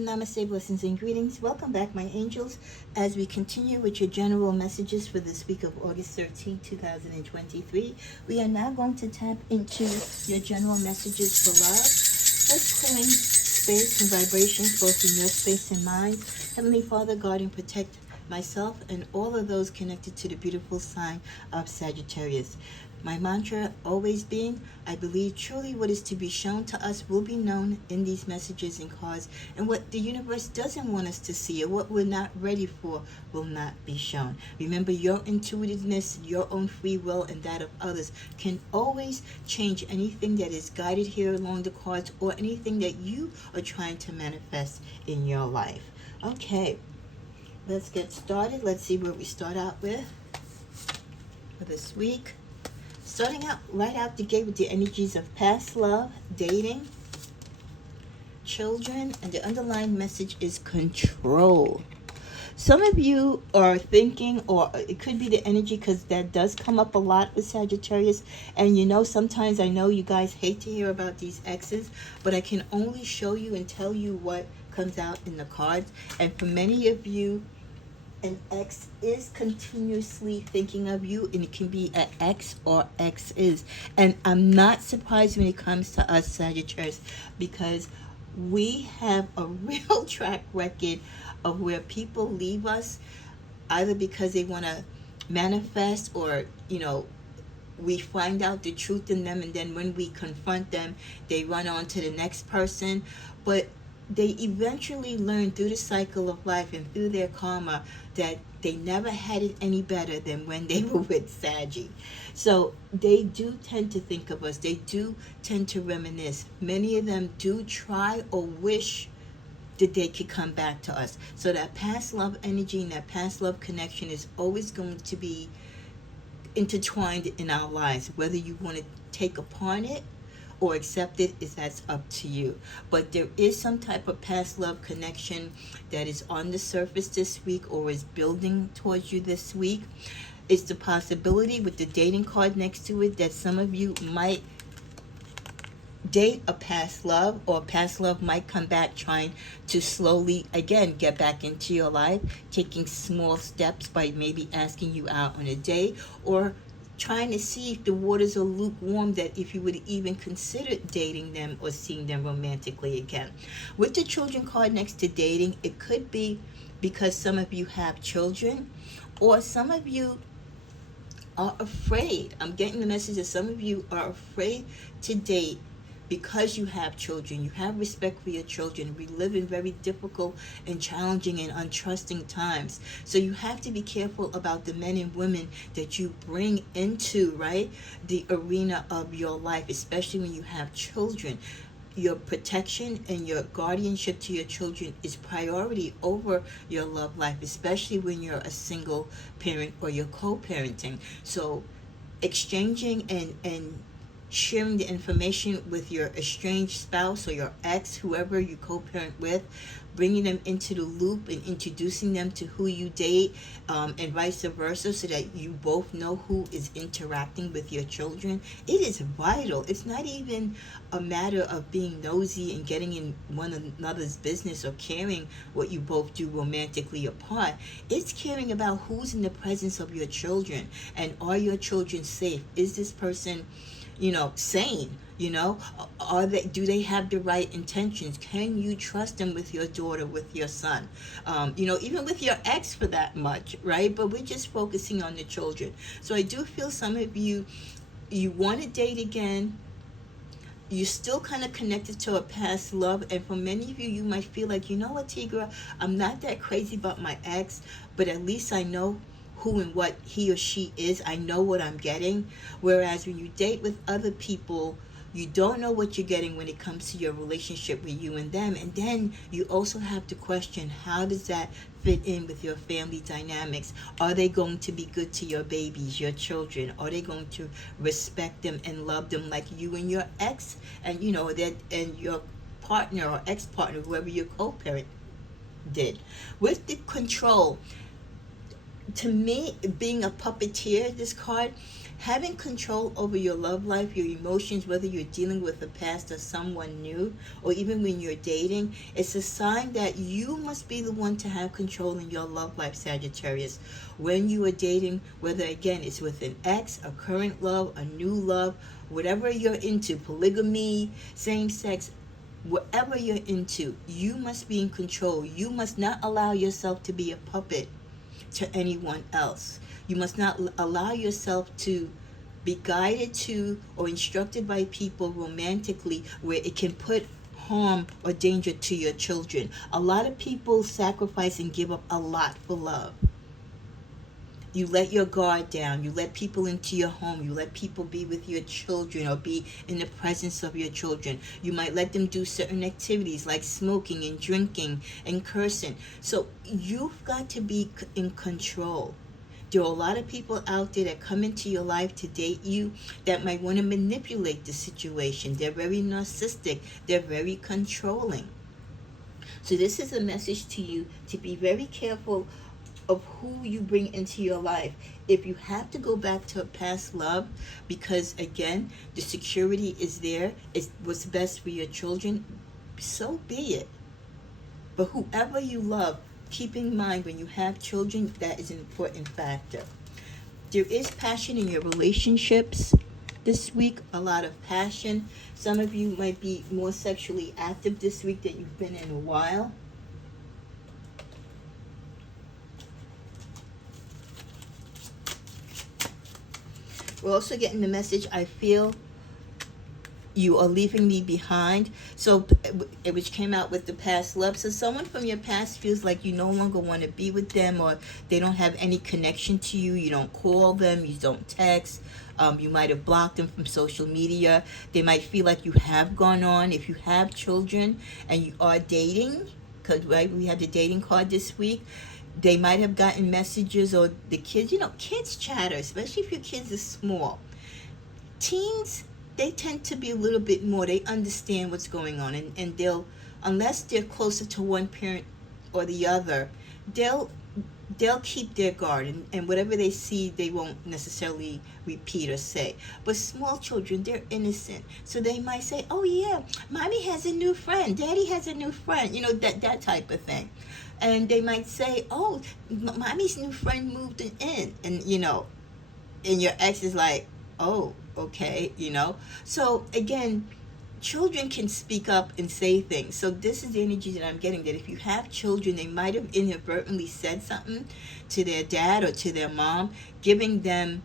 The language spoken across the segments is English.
Namaste, blessings and greetings. Welcome back, my angels, as we continue with your general messages for this week of August 13th, 2023. We are now going to tap into your general messages for love. Let's clearing space and vibrations both in your space and mine. Heavenly Father, guard and protect myself and all of those connected to the beautiful sign of Sagittarius. My mantra always being, I believe truly what is to be shown to us will be known in these messages and cards, and what the universe doesn't want us to see or what we're not ready for will not be shown. Remember, your intuitiveness, your own free will, and that of others can always change anything that is guided here along the cards or anything that you are trying to manifest in your life. Okay, let's get started. Let's see where we start out with for this week. Starting out right out the gate with the energies of past love, dating, children, and the underlying message is control. Some of you are thinking, or it could be the energy, because that does come up a lot with Sagittarius. And sometimes I know you guys hate to hear about these exes, but I can only show you and tell you what comes out in the cards. And for many of you, an ex is continuously thinking of you, and it can be an ex or exes. And I'm not surprised when it comes to us Sagittarius, because we have a real track record of where people leave us either because they want to manifest, or we find out the truth in them, and then when we confront them, they run on to the next person. But they eventually learn through the cycle of life and through their karma that they never had it any better than when they were with Saggy. So they do tend to think of us. They do tend to reminisce. Many of them do try or wish that they could come back to us. So that past love energy and that past love connection is always going to be intertwined in our lives. Whether you want to take upon it or accept it, that's up to you. But there is some type of past love connection that is on the surface this week, or is building towards you this week. It's the possibility with the dating card next to it that some of you might date a past love, or past love might come back trying to slowly again get back into your life, taking small steps by maybe asking you out on a date, or trying to see if the waters are lukewarm, that if you would even consider dating them or seeing them romantically again. With the children card next to dating, it could be because some of you have children, or some of you are afraid. I'm getting the message that some of you are afraid to date because you have children. You have respect for your children. We live in very difficult and challenging and untrusting times. So you have to be careful about the men and women that you bring into, right, the arena of your life, especially when you have children. Your protection and your guardianship to your children is priority over your love life, especially when you're a single parent or you're co-parenting. So exchanging and sharing the information with your estranged spouse or your ex, whoever you co-parent with, bringing them into the loop and introducing them to who you date, and vice versa, so that you both know who is interacting with your children. It is vital. It's not even a matter of being nosy and getting in one another's business or caring what you both do romantically apart. It's caring about who's in the presence of your children, and are your children safe? Is this person sane? Do they have the right intentions? Can you trust them with your daughter, with your son, even with your ex for that much, right? But we're just focusing on the children. So I do feel some of you want to date again. You're still kind of connected to a past love, and for many of you might feel like, what, Tigra, I'm not that crazy about my ex, but at least I know who and what he or she is. I know what I'm getting. Whereas when you date with other people, you don't know what you're getting when it comes to your relationship with you and them. And then you also have to question, how does that fit in with your family dynamics? Are they going to be good to your babies, your children? Are they going to respect them and love them like you and your ex and and your partner or ex-partner, whoever your co-parent did? With the control, To me, being a puppeteer, this card, having control over your love life, your emotions, whether you're dealing with the past or someone new, or even when you're dating, it's a sign that you must be the one to have control in your love life, Sagittarius. When you are dating, whether again it's with an ex, a current love, a new love, whatever you're into, polygamy, same sex, whatever you're into, you must be in control. You must not allow yourself to be a puppet to anyone else. You must not allow yourself to be guided to or instructed by people romantically where it can put harm or danger to your children. A lot of people sacrifice and give up a lot for love. You let your guard down. You let people into your home. You let people be with your children or be in the presence of your children. You might let them do certain activities like smoking and drinking and cursing. So you've got to be in control. There are a lot of people out there that come into your life to date you that might want to manipulate the situation. They're very narcissistic. They're very controlling. So this is a message to you to be very careful of who you bring into your life. If you have to go back to a past love because again the security is there, it's what's best for your children, so be it. But whoever you love, keep in mind when you have children, that is an important factor. There is passion in your relationships this week, a lot of passion. Some of you might be more sexually active this week than you've been in a while. We're also getting the message, I feel you are leaving me behind. So, which came out with the past love. So someone from your past feels like you no longer want to be with them, or they don't have any connection to you. You don't call them, you don't text. You might have blocked them from social media. They might feel like you have gone on. If you have children and you are dating, because right, we had the dating card this week, they might have gotten messages, or the kids, kids chatter, especially if your kids are small. Teens, they tend to be a little bit more, they understand what's going on, and they'll, unless they're closer to one parent or the other, they'll keep their guard, and whatever they see, they won't necessarily repeat or say. But small children, they're innocent. So they might say, oh yeah, mommy has a new friend, daddy has a new friend, that type of thing. And they might say, oh, mommy's new friend moved in, and your ex is like, oh, okay, So again, children can speak up and say things. So this is the energy that I'm getting, that if you have children, they might have inadvertently said something to their dad or to their mom, giving them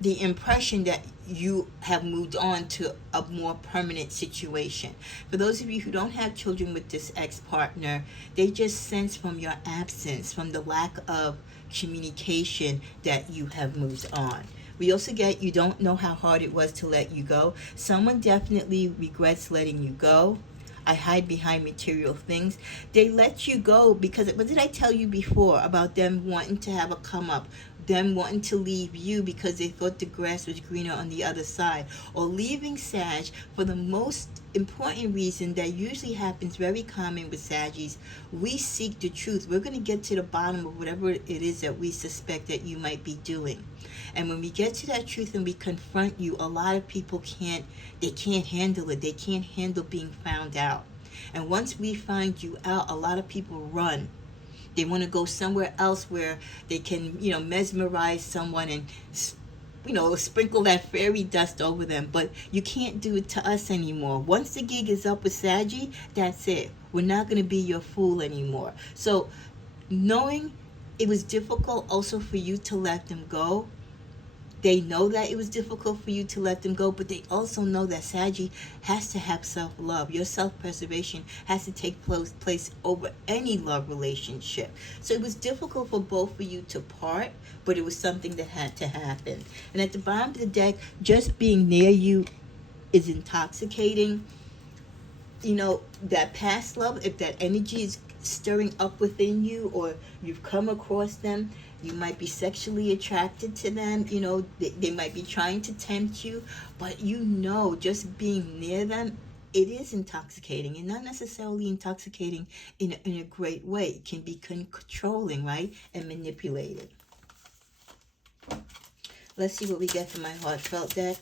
the impression that you have moved on to a more permanent situation. For those of you who don't have children with this ex-partner, they just sense from your absence, from the lack of communication, that you have moved on. We also get, you don't know how hard it was to let you go. Someone definitely regrets letting you go. I hide behind material things. They let you go because, what did I tell you before about them wanting to have a come up? Them wanting to leave you because they thought the grass was greener on the other side. Or leaving Sag for the most important reason that usually happens very common with Saggies. We seek the truth. We're going to get to the bottom of whatever it is that we suspect that you might be doing. And when we get to that truth and we confront you, a lot of people can't handle it. They can't handle being found out. And once we find you out, a lot of people run. They want to go somewhere else where they can, mesmerize someone and, sprinkle that fairy dust over them. But you can't do it to us anymore. Once the gig is up with Saggy, that's it. We're not going to be your fool anymore. So knowing it was difficult also for you to let them go, they know that it was difficult for you to let them go, but they also know that Saggy has to have self-love. Your self-preservation has to take place over any love relationship. So it was difficult for both of you to part, but it was something that had to happen. And at the bottom of the deck, just being near you is intoxicating. That past love, if that energy is stirring up within you, or you've come across them, you might be sexually attracted to them. They might be trying to tempt you, but just being near them it is intoxicating, and not necessarily intoxicating in a great way. It can be controlling, right? And manipulated. Let's see what we get from my heartfelt deck.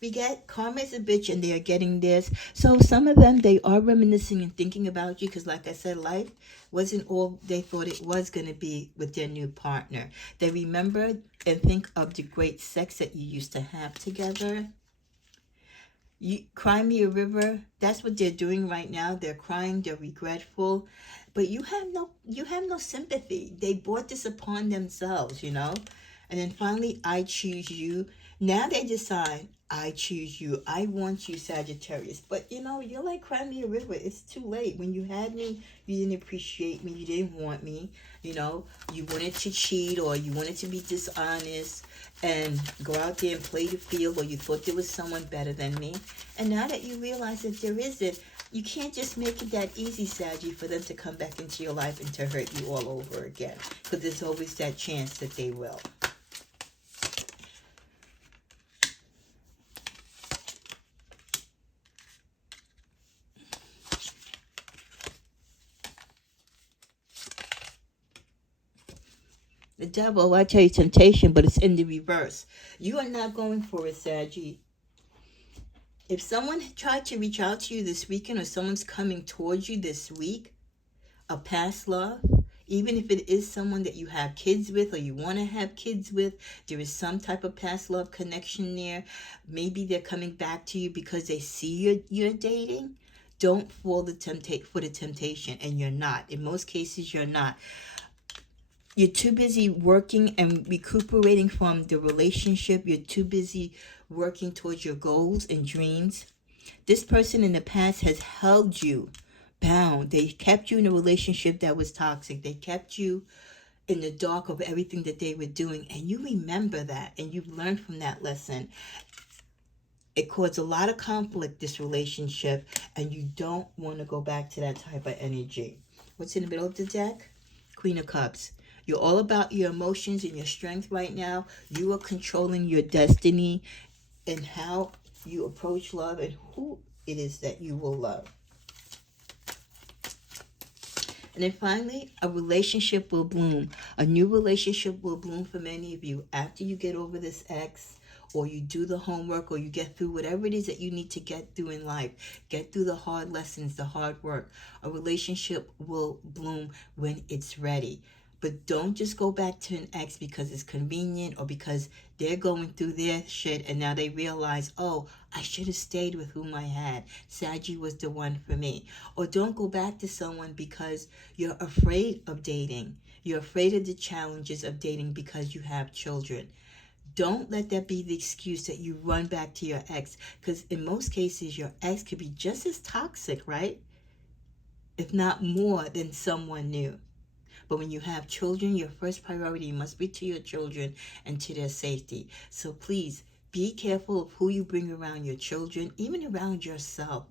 We get karma is a bitch and they are getting this. So some of them, they are reminiscing and thinking about you because like I said, life wasn't all they thought it was going to be with their new partner. They remember and think of the great sex that you used to have together. You cry me a river. That's what they're doing right now. They're crying, they're regretful, but you have no sympathy. They brought this upon themselves, and then finally, I choose you. Now they decide, I choose you. I want you, Sagittarius. But you're like cry me a river. It's too late. When you had me, you didn't appreciate me. You didn't want me. You wanted to cheat, or you wanted to be dishonest and go out there and play the field, or you thought there was someone better than me. And now that you realize that there isn't, you can't just make it that easy, Saggy, for them to come back into your life and to hurt you all over again. Because there's always that chance that they will. The devil, I tell you, temptation, but it's in the reverse. You are not going for it, Saggy. If someone tried to reach out to you this weekend, or someone's coming towards you this week, a past love, even if it is someone that you have kids with or you want to have kids with, there is some type of past love connection there. Maybe they're coming back to you because they see you're dating. Don't fall for the temptation, and you're not. In most cases, you're not. You're too busy working and recuperating from the relationship. You're too busy working towards your goals and dreams. This person in the past has held you bound. They kept you in a relationship that was toxic. They kept you in the dark of everything that they were doing. And you remember that, and you've learned from that lesson. It caused a lot of conflict, this relationship, and you don't want to go back to that type of energy. What's in the middle of the deck? Queen of Cups. You're all about your emotions and your strength right now. You are controlling your destiny and how you approach love and who it is that you will love. And then finally, a relationship will bloom. A new relationship will bloom for many of you after you get over this ex, or you do the homework, or you get through whatever it is that you need to get through in life. Get through the hard lessons, the hard work. A relationship will bloom when it's ready. But don't just go back to an ex because it's convenient, or because they're going through their shit and now they realize, oh, I should have stayed with whom I had. Saggy was the one for me. Or don't go back to someone because you're afraid of dating. You're afraid of the challenges of dating because you have children. Don't let that be the excuse that you run back to your ex, because in most cases, your ex could be just as toxic, right? If not more than someone new. But when you have children, your first priority must be to your children and to their safety. So please be careful of who you bring around your children, even around yourself.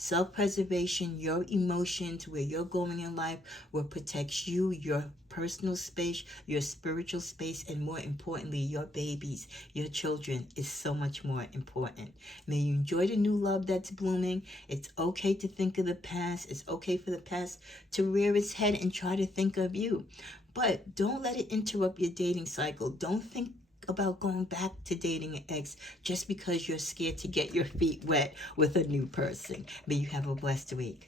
Self-preservation, your emotions, where you're going in life, will protect you, your personal space, your spiritual space, and more importantly, your babies, your children is so much more important. May you enjoy the new love that's blooming. It's okay to think of the past. It's okay for the past to rear its head and try to think of you. But don't let it interrupt your dating cycle. Don't think about going back to dating an ex just because you're scared to get your feet wet with a new person. May you have a blessed week.